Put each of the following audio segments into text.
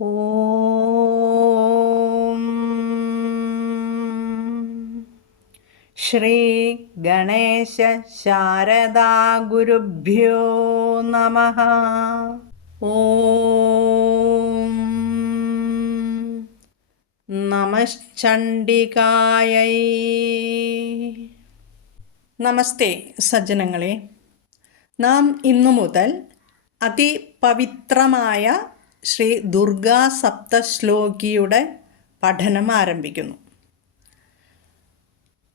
ഓം ശ്രീ ഗണേശ ശാരദാ ഗുരുഭ്യോ നമഃ. ഓം നമശ്ചണ്ഡികായൈ. നമസ്തേ സജ്ജനങ്ങളെ, നാം ഇന്നു മുതൽ അതിപവിത്രമായ ശ്രീ ദുർഗാ സപ്തശ്ലോകിയുടെ പഠനം ആരംഭിക്കുന്നു.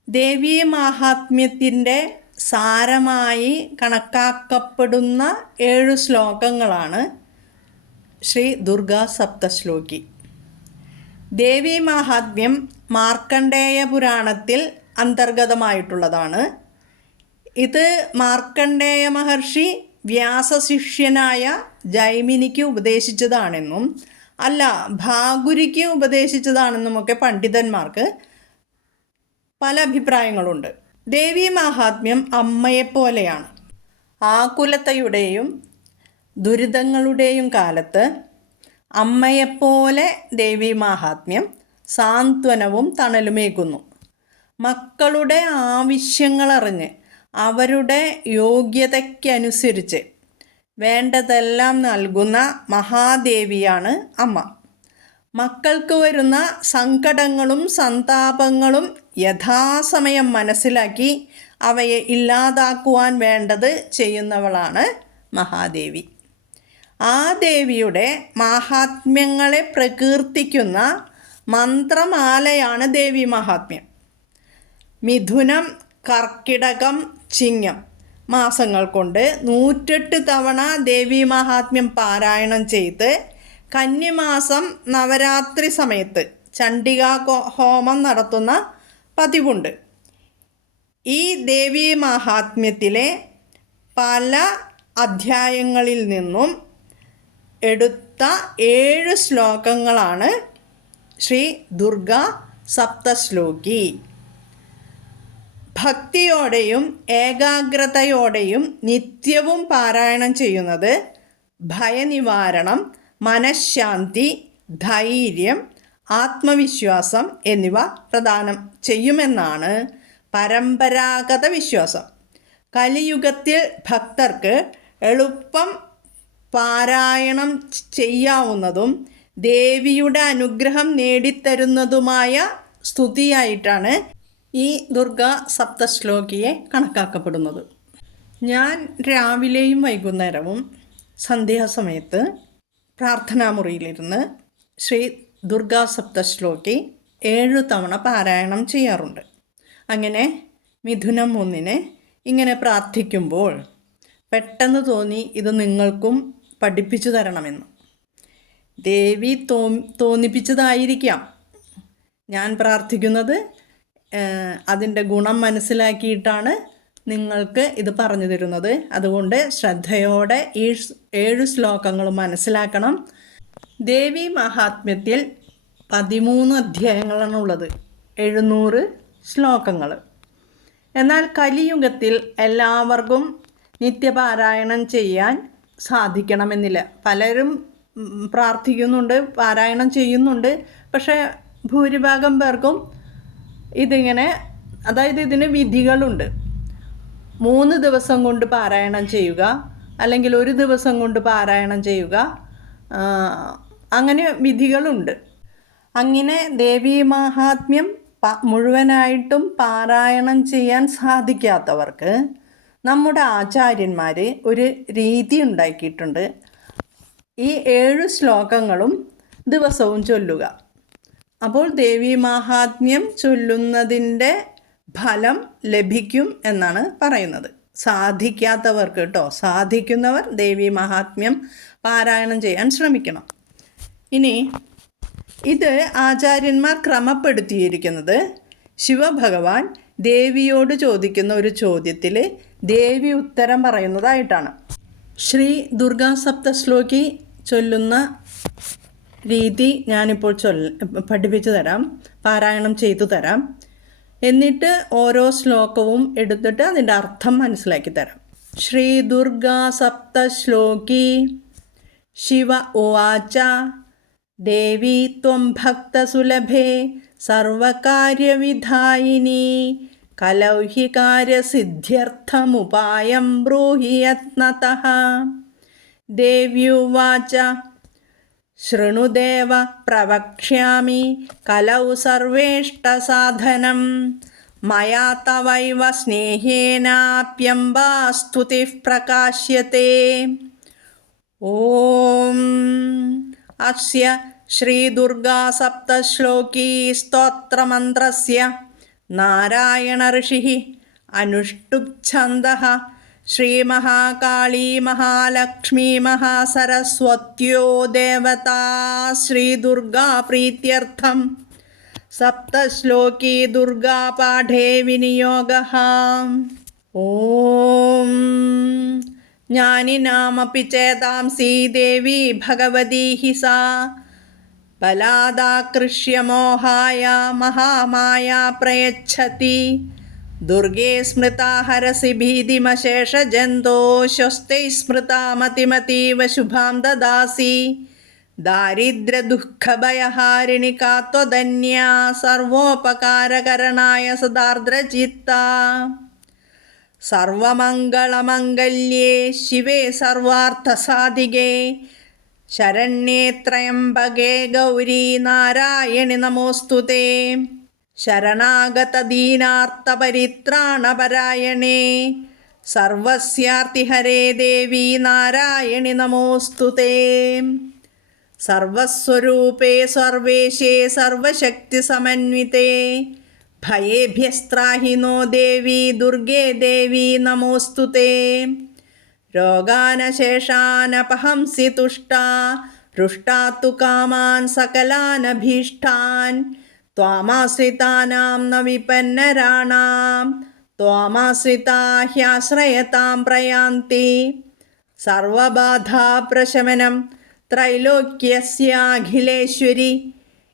ദേവീ മാഹാത്മ്യത്തിൻ്റെ സാരമായി കണക്കാക്കപ്പെടുന്ന 7 ശ്ലോകങ്ങളാണ് ശ്രീ ദുർഗാ സപ്തശ്ലോകി. ദേവീ മാഹാത്മ്യം മാർക്കണ്ഡേയ പുരാണത്തിൽ അന്തർഗതമായിട്ടുള്ളതാണ്. ഇത് മാർക്കണ്ഡേയ മഹർഷി വ്യാസശിഷ്യനായ ജൈമിനിക്ക് ഉപദേശിച്ചതാണെന്നും അല്ല ഭാഗുരിക്ക് ഉപദേശിച്ചതാണെന്നുമൊക്കെ പണ്ഡിതന്മാർക്ക് പല അഭിപ്രായങ്ങളുണ്ട്. ദേവീ മാഹാത്മ്യം അമ്മയെപ്പോലെയാണ്. ആകുലതയുടെയും ദുരിതങ്ങളുടെയും കാലത്ത് അമ്മയെപ്പോലെ ദേവീ മാഹാത്മ്യം സാന്ത്വനവും തണലുമേകുന്നു. മക്കളുടെ ആവശ്യങ്ങളറിഞ്ഞ് അവരുടെ യോഗ്യതയ്ക്കനുസരിച്ച് വേണ്ടതെല്ലാം നൽകുന്ന മഹാദേവിയാണ് അമ്മ. മക്കൾക്ക് വരുന്ന സങ്കടങ്ങളും സന്താപങ്ങളും യഥാസമയം മനസ്സിലാക്കി അവയെ ഇല്ലാതാക്കുവാൻ വേണ്ടത് ചെയ്യുന്നവളാണ് മഹാദേവി. ആ ദേവിയുടെ മാഹാത്മ്യങ്ങളെ പ്രകീർത്തിക്കുന്ന മന്ത്രമാലയാണ് ദേവി മഹാത്മ്യം. മിഥുനം, കർക്കിടകം, ചിങ്ങം മാസങ്ങൾ കൊണ്ട് 108 തവണ ദേവീ മാഹാത്മ്യം പാരായണം ചെയ്ത് കന്നിമാസം നവരാത്രി സമയത്ത് ചണ്ഡികാ ഹോമം നടത്തുന്ന പതിവുണ്ട്. ഈ ദേവീ മാഹാത്മ്യത്തിലെ പല അധ്യായങ്ങളിൽ നിന്നും എടുത്ത 7 ശ്ലോകങ്ങളാണ് ശ്രീ ദുർഗാ സപ്തശ്ലോകി. ഭക്തിയോടെയും ഏകാഗ്രതയോടെയും നിത്യവും പാരായണം ചെയ്യുന്നത് ഭയനിവാരണം, മനഃശാന്തി, ധൈര്യം, ആത്മവിശ്വാസം എന്നിവ പ്രദാനം ചെയ്യുമെന്നാണ് പരമ്പരാഗത വിശ്വാസം. കലിയുഗത്തിൽ ഭക്തർക്ക് എളുപ്പം പാരായണം ചെയ്യാവുന്നതും ദേവിയുടെ അനുഗ്രഹം നേടിത്തരുന്നതുമായ സ്തുതിയായിട്ടാണ് ഈ ദുർഗാ സപ്തശ്ലോകിയെ കണക്കാക്കപ്പെടുന്നത്. ഞാൻ രാവിലെയും വൈകുന്നേരവും സന്ധ്യാസമയത്ത് പ്രാർത്ഥനാമുറിയിലിരുന്ന് ശ്രീ ദുർഗാ സപ്തശ്ലോകി 7 തവണ പാരായണം ചെയ്യാറുണ്ട്. അങ്ങനെ മിഥുനം 1 ഇങ്ങനെ പ്രാർത്ഥിക്കുമ്പോൾ പെട്ടെന്ന് തോന്നി ഇത് നിങ്ങൾക്കും പഠിപ്പിച്ചു തരണമെന്ന്. ദേവി തോന്നിപ്പിച്ചതായിരിക്കാം ഞാൻ പ്രാർത്ഥിക്കുന്നത്. അതിൻ്റെ ഗുണം മനസ്സിലാക്കിയിട്ടാണ് നിങ്ങൾക്ക് ഇത് പറഞ്ഞു തരുന്നത്. അതുകൊണ്ട് ശ്രദ്ധയോടെ ഈ 7 ശ്ലോകങ്ങൾ മനസ്സിലാക്കണം. ദേവി മഹാത്മ്യത്തിൽ 13 അധ്യായങ്ങളാണ് ഉള്ളത്, 700 ശ്ലോകങ്ങൾ. എന്നാൽ കലിയുഗത്തിൽ എല്ലാവർക്കും നിത്യപാരായണം ചെയ്യാൻ സാധിക്കണമെന്നില്ല. പലരും പ്രാർത്ഥിക്കുന്നുണ്ട്, പാരായണം ചെയ്യുന്നുണ്ട്. പക്ഷേ ഭൂരിഭാഗം പേർക്കും ഇതിങ്ങനെ, അതായത് ഇതിന് വിധികളുണ്ട്. 3 ദിവസം കൊണ്ട് പാരായണം ചെയ്യുക, അല്ലെങ്കിൽ 1 ദിവസം കൊണ്ട് പാരായണം ചെയ്യുക, അങ്ങനെ വിധികളുണ്ട്. അങ്ങനെ ദേവീ മാഹാത്മ്യം മുഴുവനായിട്ടും പാരായണം ചെയ്യാൻ സാധിക്കാത്തവർക്ക് നമ്മുടെ ആചാര്യന്മാർ ഒരു രീതി ഉണ്ടാക്കിയിട്ടുണ്ട്. ഈ 7 ശ്ലോകങ്ങളും ദിവസവും ചൊല്ലുക. അപ്പോൾ ദേവീ മാഹാത്മ്യം ചൊല്ലുന്നതിൻ്റെ ഫലം ലഭിക്കും എന്നാണ് പറയുന്നത്. സാധിക്കാത്തവർക്ക് കേട്ടോ, സാധിക്കുന്നവർ ദേവീ മാഹാത്മ്യം പാരായണം ചെയ്യാൻ ശ്രമിക്കണം. ഇനി ഇത് ആചാര്യന്മാർ ക്രമപ്പെടുത്തിയിരിക്കുന്നത് ശിവഭഗവാൻ ദേവിയോട് ചോദിക്കുന്ന ഒരു ചോദ്യത്തിൽ ദേവി ഉത്തരം പറയുന്നതായിട്ടാണ്. ശ്രീ ദുർഗാ സപ്തശ്ലോകി ചൊല്ലുന്ന രീതി ഞാനിപ്പോൾ പഠിപ്പിച്ചു തരാം, പാരായണം ചെയ്തു തരാം. എന്നിട്ട് ഓരോ ശ്ലോകവും എടുത്തിട്ട് അതിൻ്റെ അർത്ഥം മനസ്സിലാക്കി തരാം. ശ്രീ ദുർഗാ സപ്തശ്ലോകി. ശിവ ഉവാച ദേവി ത്വം ഭക്തസുലഭേ സർവകാര്യവിധായിനി കലൗഹി കാര്യസിദ്ധ്യർത്ഥമുപായം ബ്രൂഹി യത്നതഃ. ദേവ്യുവാച ശൃണുദേവ പ്രവക്ഷ്യാമി കലൗ സർവേഷ്ടസാധനം മയാ തവൈവ സ്നേഹേനാപ്യംബാ സ്തുതിഃ പ്രകാശ്യത്തെ. ഓം അസ്യ ശ്രീദുർഗാ സപ്തശ്ലോകീ സ്തോത്രമന്ത്രസ്യ നാരായണ ഋഷിഃ അനുഷ്ടുപ് ശ്രീമഹാകാളീ മഹാലക്ഷ്മീ മഹാസരസ്വത്യോ ദേവതാ ശ്രീദുർഗാ പ്രീത്യർത്ഥം സപ്തശ്ലോകീ ദുർഗാപാഠേ വിനിയോഗഃ. ഓം ജ്ഞാനിനാമപി ചേതാംസി ദേവി ഭഗവതി ഹി സാ ബലാദാകൃഷ്യ മോഹായ മഹാമായ പ്രയച്ഛതി. ദുർഗേ സ്മൃതാ ഹരസി ഭീതിമശേഷജന്തോ സ്വസ്തൈ സ്മൃതാ മതിമതീവ ശുഭാം ദദാസി. ദാരിദ്ര്യദുഃഖഭയഹാരിണി കാത്വധന്യാ സർവോപകാരകരണായ സദാർദ്രചിത്താ. സർവമംഗളമംഗല്യേ ശിവേ സർവാർത്ഥസാധികേ ശരണ്യേ ത്രയംബകേ ഗൗരീ നാരായണി നമോസ്തുതേ. ശരണാഗതദീനാർത്തപരിത്രാണപരായണേ സർവസ്യാർത്തിഹരേ ദേവി നാരായണി നമോസ്തുതേ. സർവസ്വരൂപേ സർവേശേ സർവശക്തിസമന്വിതേ ഭയേഭ്യസ്ത്രാഹി നോ ദേവി ദുർഗേ ദേവി നമോസ്തുതേ. രോഗാനശേഷാനപഹംസി തുഷ്ടാ ഹൃഷ്ടാ തു കാമാൻ സകലാനഭീഷ്ടാൻ. ത്വാമാശ്രിതാനാം ന വിപന്നരാണാം ത്വാമാശ്രിതാ ഹ്യാശ്രയതാം പ്രയാന്തി. സർവബാധാപ്രശമനം ത്രൈലോക്യസ്യാഖിലേശ്വരി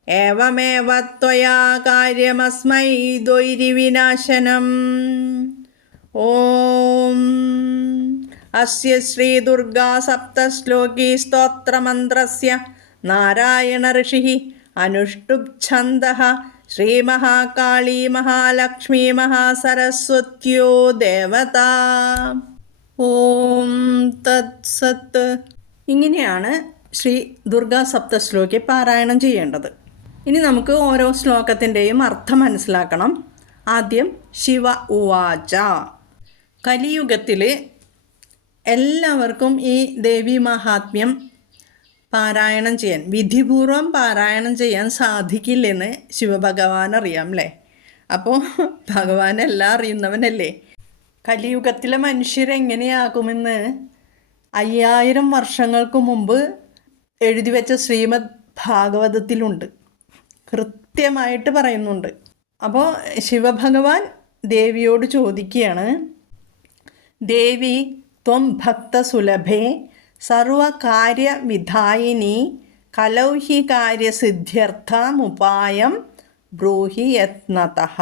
ഏവമേവ ത്വയാ കാര്യമസ്മൈ ദ്വൈരിവിനാശനം. ഓം അസ്യ ശ്രീദുർഗാ സപ്തശ്ലോകീ സ്തോത്രമന്ത്രസ്യ നാരായണ ഋഷിഃ അനുഷ്ടുപ് ശ്രീമഹാകാളീ മഹാലക്ഷ്മീ മഹാസരസ്വത്യോ ദേവതാ. ഓം തത്സത്ത്. ഇങ്ങനെയാണ് ശ്രീ ദുർഗാ സപ്തശ്ലോകി പാരായണം ചെയ്യേണ്ടത്. ഇനി നമുക്ക് ഓരോ ശ്ലോകത്തിൻ്റെയും അർത്ഥം മനസ്സിലാക്കണം. ആദ്യം ശിവ ഉവാച. കലിയുഗത്തിൽ എല്ലാവർക്കും ഈ ദേവി മഹാത്മ്യം പാരായണം ചെയ്യാൻ, വിധിപൂർവം പാരായണം ചെയ്യാൻ സാധിക്കില്ലെന്ന് ശിവഭഗവാൻ അറിയാം അല്ലേ. അപ്പോൾ ഭഗവാൻ എല്ലാം അറിയുന്നവനല്ലേ. കലിയുഗത്തിലെ മനുഷ്യരെങ്ങനെയാകുമെന്ന് 5000 വർഷങ്ങൾക്ക് മുമ്പ് എഴുതി വെച്ച ശ്രീമദ് ഭാഗവതത്തിലുണ്ട്, കൃത്യമായിട്ട് പറയുന്നുണ്ട്. അപ്പോൾ ശിവഭഗവാൻ ദേവിയോട് ചോദിക്കുകയാണ്, ദേവി ത്വം ഭക്തസുലഭേ സർവകാര്യവിധായിനി കലൗഹി കാര്യസിദ്ധ്യർത്ഥമുപായം ബ്രൂഹി യത്നതഃ.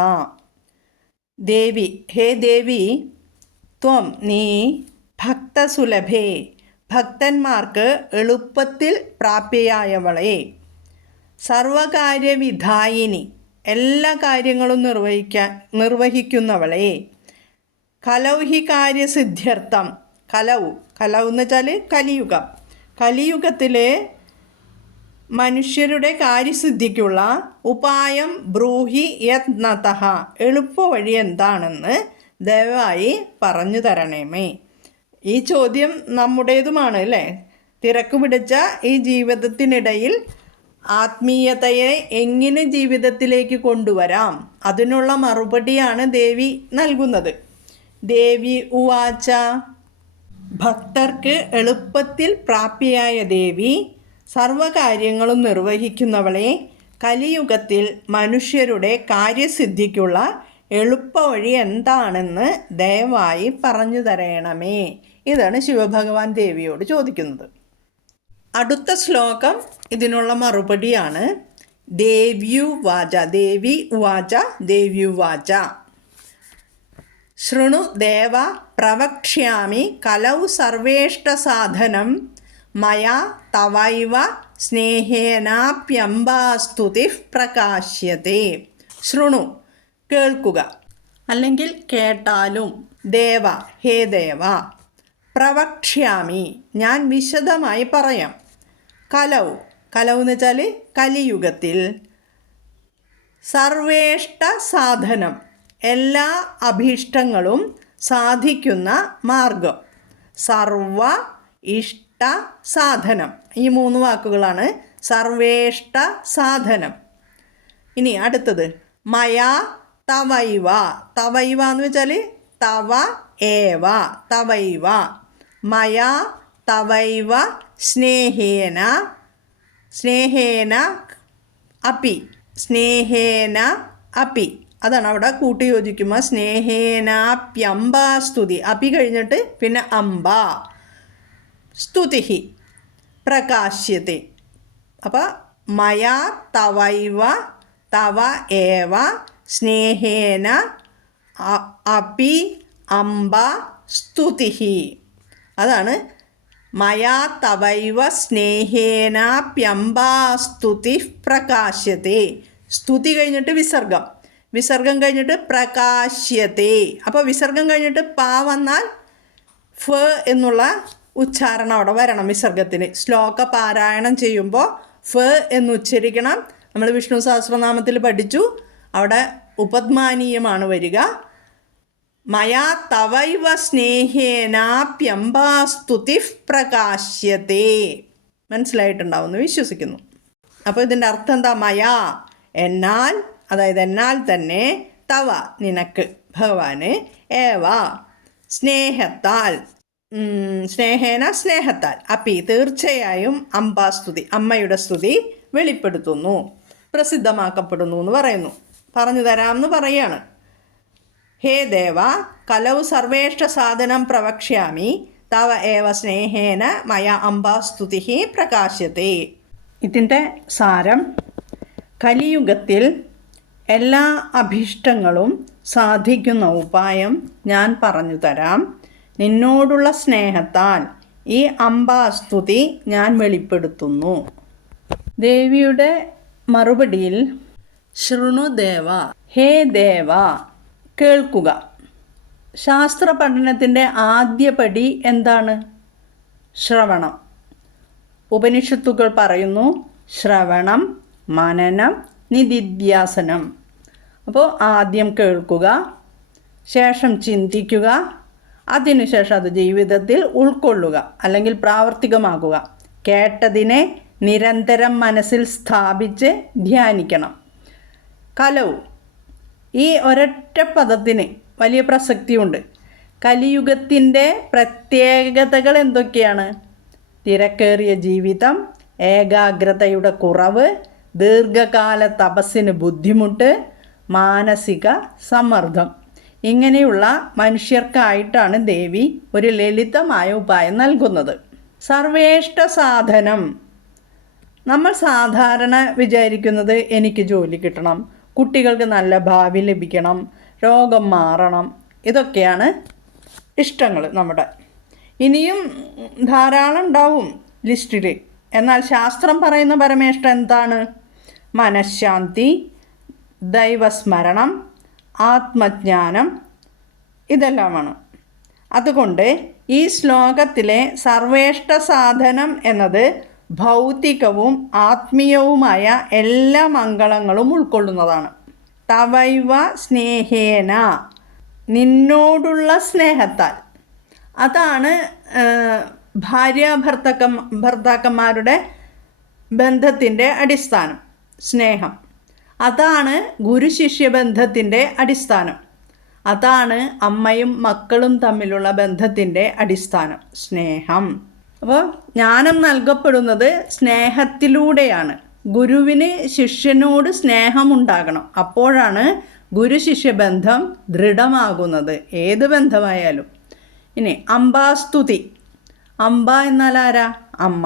ദേവി, ഹേ ദേവി, ത്വം നീ ഭക്തസുലഭേ ഭക്തന്മാർക്ക് എളുപ്പത്തിൽ പ്രാപ്യയായവളെ, സർവകാര്യവിധായിനി എല്ലാ കാര്യങ്ങളും നിർവഹിക്കുന്നവളെ, കലൗഹി കാര്യസിദ്ധ്യർത്ഥം, കലവ് എന്ന് വെച്ചാൽ കലിയുഗം, കലിയുഗത്തിലെ മനുഷ്യരുടെ കാര്യസിദ്ധിക്കുള്ള ഉപായം ബ്രൂഹി യത്നതഃ, എളുപ്പവഴി എന്താണെന്ന് ദയവായി പറഞ്ഞു തരണമേ. ഈ ചോദ്യം നമ്മുടേതുമാണ് അല്ലേ. തിരക്ക് പിടിച്ച ഈ ജീവിതത്തിനിടയിൽ ആത്മീയതയെ എങ്ങനെ ജീവിതത്തിലേക്ക് കൊണ്ടുവരാം, അതിനുള്ള മറുപടിയാണ് ദേവി നൽകുന്നത്. ദേവി ഉവാച. ഭക്തർക്ക് എളുപ്പത്തിൽ പ്രാപ്തിയായ ദേവി, സർവകാര്യങ്ങളും നിർവഹിക്കുന്നവളെ, കലിയുഗത്തിൽ മനുഷ്യരുടെ കാര്യസിദ്ധിക്കുള്ള എളുപ്പവഴി എന്താണെന്ന് ദയവായി പറഞ്ഞു തരണമേ. ഇതാണ് ശിവഭഗവാൻ ദേവിയോട് ചോദിക്കുന്നത്. അടുത്ത ശ്ലോകം ഇതിനുള്ള മറുപടിയാണ്. ദേവ്യുവാച. ദേവി ഉവാച. ദേവ്യുവാച. ശൃണു ദേവ പ്രവക്ഷ്യാമി കലൗ സർവേഷ്ടസാധനം മയാ തവൈവ സ്നേഹേനാപ്യംബാസ്തുതിഃ പ്രകാശ്യത്തെ. ശൃണു കേൾക്കുക, അല്ലെങ്കിൽ കേട്ടാലും. ദേവ ഹേ ദേവ. പ്രവക്ഷ്യാമി ഞാൻ വിശദമായി പറയാം. കലൗ കലൗ എന്ന് വെച്ചാൽ കലിയുഗത്തിൽ. സർവേഷ്ട സാധനം എല്ലാ അഭീഷ്ടങ്ങളും സാധിക്കുന്ന മാർഗം. സർവ ഇഷ്ട സാധനം ഈ 3 വാക്കുകളാണ് സർവേഷ്ട സാധനം. ഇനി അടുത്തത് മയാ തവൈവ. തവൈവ എന്ന് വെച്ചാൽ തവ ഏവ. തവൈവ മയാ തവൈവ സ്നേഹേന. സ്നേഹേന അപി. സ്നേഹേന അപി അതാണ് അവിടെ കൂട്ടി യോജിക്കുമ്പോൾ സ്നേഹേനാപ്യംബാസ്തുതി. അപി കഴിഞ്ഞിട്ട് പിന്നെ അംബ. സ്തുതി പ്രകാശ്യത്തെ. അപ്പോൾ മയാ തവൈവ തവ ഏവ സ്നേഹേന അപി അംബ സ്തുതി. അതാണ് മയാ തവൈവ സ്നേഹേനാപ്യംബാസ്തുതി പ്രകാശ്യത്തെ. സ്തുതി കഴിഞ്ഞിട്ട് വിസർഗം. വിസർഗം കഴിഞ്ഞിട്ട് പ്രകാശ്യത്തെ. അപ്പോൾ വിസർഗം കഴിഞ്ഞിട്ട് പാ വന്നാൽ ഫ എന്നുള്ള ഉച്ചാരണം അവിടെ വരണം വിസർഗത്തിന്. ശ്ലോക പാരായണം ചെയ്യുമ്പോൾ ഫ എന്ന് ഉച്ചരിക്കണം. നമ്മൾ വിഷ്ണു സഹസ്രനാമത്തിൽ പഠിച്ചു, അവിടെ ഉപദ്മാനീയമാണ് വരിക. മയാ തവൈവ സ്നേഹേനാപ്യംബാസ്തുതി പ്രകാശ്യത്തെ. മനസ്സിലായിട്ടുണ്ടാവുമെന്ന് വിശ്വസിക്കുന്നു. അപ്പോൾ ഇതിൻ്റെ അർത്ഥം എന്താ? മയാ എന്നാൽ, അതായത് എന്നാൽ തന്നെ, തവ നിനക്ക്, ഭഗവാന്, ഏവ സ്നേഹത്താൽ, സ്നേഹേന സ്നേഹത്താൽ, അപ്പി തീർച്ചയായും, അംബാസ്തുതി അമ്മയുടെ സ്തുതി വെളിപ്പെടുത്തുന്നു, പ്രസിദ്ധമാക്കപ്പെടുന്നു എന്ന് പറയുന്നു. പറഞ്ഞു തരാമെന്ന് പറയാണ്. ഹേ ദേവ കലൗ സർവേഷ്ട സാധനം പ്രവക്ഷ്യാമി തവ ഏവ സ്നേഹേന മയ അംബാസ്തുതി പ്രകാശ്യത്തെ. ഇതിൻ്റെ സാരം: കലിയുഗത്തിൽ എല്ലാ അഭീഷ്ടങ്ങളും സാധിക്കുന്ന ഉപായം ഞാൻ പറഞ്ഞു തരാം. നിന്നോടുള്ള സ്നേഹത്താൽ ഈ അംബാസ്തുതി ഞാൻ വെളിപ്പെടുത്തുന്നു. ദേവിയുടെ മറുപടിയിൽ ശൃണു ദേവ, ഹേ ദേവ കേൾക്കുക. ശാസ്ത്ര പഠനത്തിൻ്റെ ആദ്യപടി എന്താണ്? ശ്രവണം. ഉപനിഷത്തുകൾ പറയുന്നു ശ്രവണം, മനനം, നിധിധ്യാസനം. അപ്പോൾ ആദ്യം കേൾക്കുക, ശേഷം ചിന്തിക്കുക, അതിനുശേഷം അത് ജീവിതത്തിൽ ഉൾക്കൊള്ളുക അല്ലെങ്കിൽ പ്രാവർത്തികമാക്കുക. കേട്ടതിനെ നിരന്തരം മനസ്സിൽ സ്ഥാപിച്ച് ധ്യാനിക്കണം. കലൗ ഈ ഒരൊറ്റ പദത്തിന് വലിയ പ്രസക്തിയുണ്ട്. കലിയുഗത്തിൻ്റെ പ്രത്യേകതകൾ എന്തൊക്കെയാണ്? തിരക്കേറിയ ജീവിതം, ഏകാഗ്രതയുടെ കുറവ്, ദീർഘകാല തപസ്സിന് ബുദ്ധിമുട്ട്, മാനസിക സമ്മർദ്ദം. ഇങ്ങനെയുള്ള മനുഷ്യർക്കായിട്ടാണ് ദേവി ഒരു ലളിതമായ ഉപായം നൽകുന്നത്. സർവേഷ്ട സാധനം. നമ്മൾ സാധാരണ വിചാരിക്കുന്നത് എനിക്ക് ജോലി കിട്ടണം, കുട്ടികൾക്ക് നല്ല ഭാവി ലഭിക്കണം, രോഗം മാറണം, ഇതൊക്കെയാണ് ഇഷ്ടങ്ങൾ നമ്മുടെ. ഇനിയും ധാരാളം ഉണ്ടാവും ലിസ്റ്റിൽ. എന്നാൽ ശാസ്ത്രം പറയുന്ന പരമേഷ്ടം എന്താണ്? മനഃശാന്തി, ദൈവസ്മരണം, ആത്മജ്ഞാനം, ഇതെല്ലാമാണ്. അതുകൊണ്ട് ഈ ശ്ലോകത്തിലെ സർവേഷ്ട സാധനം എന്നത് ഭൗതികവും ആത്മീയവുമായ എല്ലാ മംഗളങ്ങളും ഉൾക്കൊള്ളുന്നതാണ്. തവൈവ സ്നേഹേന നിന്നോടുള്ള സ്നേഹത്താൽ. അതാണ് ഭർത്താക്കന്മാരുടെ ബന്ധത്തിൻ്റെ അടിസ്ഥാനം, സ്നേഹം. അതാണ് ഗുരുശിഷ്യ ബന്ധത്തിൻ്റെ അടിസ്ഥാനം. അതാണ് അമ്മയും മക്കളും തമ്മിലുള്ള ബന്ധത്തിൻ്റെ അടിസ്ഥാനം, സ്നേഹം. അപ്പോൾ ജ്ഞാനം നൽകപ്പെടുന്നത് സ്നേഹത്തിലൂടെയാണ്. ഗുരുവിന് ശിഷ്യനോട് സ്നേഹമുണ്ടാകണം. അപ്പോഴാണ് ഗുരുശിഷ്യ ബന്ധം ദൃഢമാകുന്നത്, ഏത് ബന്ധമായാലും. ഇനി അംബാസ്തുതി. അംബ എന്നാൽ ആരാ? അമ്മ.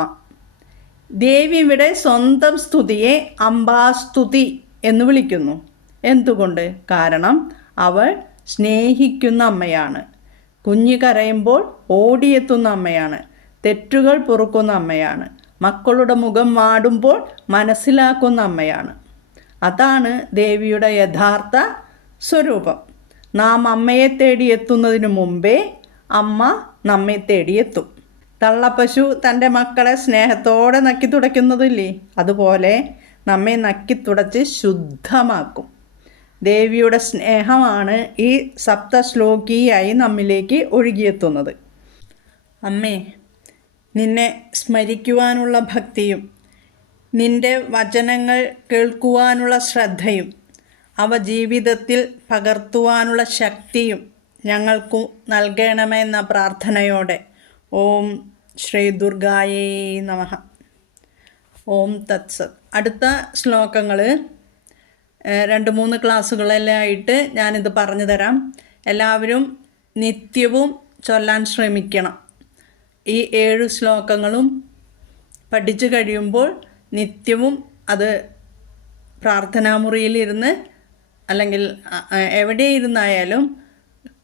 ദേവി ഇവിടെ സ്വന്തം സ്തുതിയെ അംബാസ്തുതി എന്ന് വിളിക്കുന്നു. എന്തുകൊണ്ട്? കാരണം അവൾ സ്നേഹിക്കുന്ന അമ്മയാണ്. കുഞ്ഞ് കരയുമ്പോൾ ഓടിയെത്തുന്ന അമ്മയാണ്. തെറ്റുകൾ പൊറുക്കുന്ന അമ്മയാണ്. മക്കളുടെ മുഖം വാടുമ്പോൾ മനസ്സിലാക്കുന്ന അമ്മയാണ്. അതാണ് ദേവിയുടെ യഥാർത്ഥ സ്വരൂപം. നാം അമ്മയെ തേടിയെത്തുന്നതിനു മുമ്പേ അമ്മ നമ്മെ തേടിയെത്തും. തള്ളപ്പശു തൻ്റെ മക്കളെ സ്നേഹത്തോടെ നക്കി തുടയ്ക്കുന്നതില്ലേ, അതുപോലെ നമ്മെ നക്കി തുടച്ച് ശുദ്ധമാക്കും. ദേവിയുടെ സ്നേഹമാണ് ഈ സപ്തശ്ലോകിയായി നമ്മിലേക്ക് ഒഴുകിയെത്തുന്നത്. അമ്മേ, നിന്നെ സ്മരിക്കുവാനുള്ള ഭക്തിയും നിൻ്റെ വചനങ്ങൾ കേൾക്കുവാനുള്ള ശ്രദ്ധയും അവ ജീവിതത്തിൽ പകർത്തുവാനുള്ള ശക്തിയും ഞങ്ങൾക്കു നൽകണമെന്ന പ്രാർത്ഥനയോടെ ഓം ശ്രീ ദുർഗായേ നമഃ. ഓം തത്സത്. അടുത്ത ശ്ലോകങ്ങൾ 2-3 ക്ലാസ്സുകളിലായിട്ട് ഞാനിത് പറഞ്ഞു തരാം. എല്ലാവരും നിത്യവും ചൊല്ലാൻ ശ്രമിക്കണം. ഈ 7 ശ്ലോകങ്ങളും പഠിച്ചു കഴിയുമ്പോൾ നിത്യവും അത് പ്രാർത്ഥനാമുറിയിലിരുന്ന് അല്ലെങ്കിൽ എവിടെ ഇരുന്നായാലും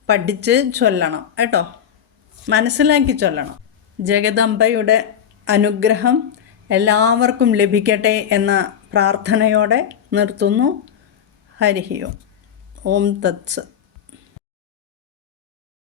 പഠിച്ച് ചൊല്ലണം കേട്ടോ, മനസ്സിലാക്കി ചൊല്ലണം. ജഗദംബയുടെ അനുഗ്രഹം എല്ലാവർക്കും ലഭിക്കട്ടെ എന്ന പ്രാർത്ഥനയോടെ നിർത്തുന്നു. ഹരി ഓം. ഓം തത്സത്.